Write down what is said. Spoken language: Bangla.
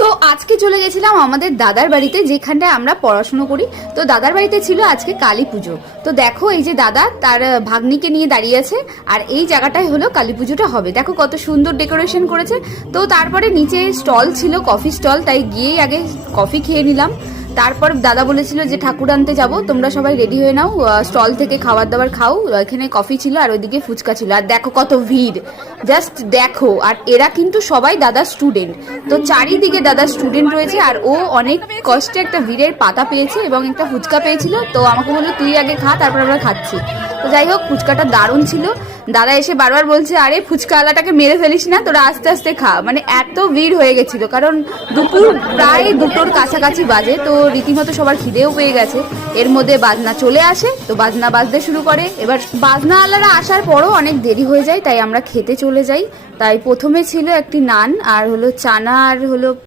তো আজকে চলে গেছিলাম আমাদের দাদার বাড়িতে, যেখানটায় আমরা পড়াশুনো করি। তো দাদার বাড়িতে ছিল আজকে কালী পুজো। তো দেখো এই যে দাদা তার ভাগ্নিকে নিয়ে দাঁড়িয়ে আছে, আর এই জায়গাটাই হলো কালী পুজোটা হবে। দেখো কত সুন্দর ডেকোরেশন করেছে। তো তারপরে নিচে স্টল ছিল, কফি স্টল, তাই গিয়েই আগে কফি খেয়ে নিলাম। তারপর দাদা বলেছিল যে ঠাকুর আনতে যাব, তোমরা সবাই রেডি হয়ে নাও, স্টল থেকে খাবার দাবার খাও। এখানে কফি ছিল আর ওইদিকে ফুচকা ছিল। আর দেখো কত ভিড়, জাস্ট দেখো। আর এরা কিন্তু সবাই দাদার স্টুডেন্ট, তো চারিদিকে দাদার স্টুডেন্ট রয়েছে। আর ও অনেক কষ্টে একটা ভিড়ের পাতা পেয়েছে এবং একটা ফুচকা পেয়েছিল। তো আমাকে বললো তুই আগে খা, তারপর আমরা খাচ্ছি। তো যাই হোক, ফুচকাটা দারুণ ছিল। দাদা এসে বারবার বলছে আরে ফুচকাওয়ালাটাকে মেরে ফেলিস না, তোরা আস্তে আস্তে খা। মানে এত ভিড় হয়ে গেছিল, কারণ দুপুর প্রায় 2টোর কাছাকাছি বাজে। তো রীতিমতো সবার খিদেও পেয়ে গেছে। এর মধ্যে বাজনা চলে আসে, তো বাজনা বাজতে শুরু করে। এবার বাজনাওয়ালারা আসার পরও অনেক দেরি হয়ে যায়, তাই আমরা খেতে চলে যাই। তাই প্রথমে ছিল একটি নান আর হলো চানা আর হলো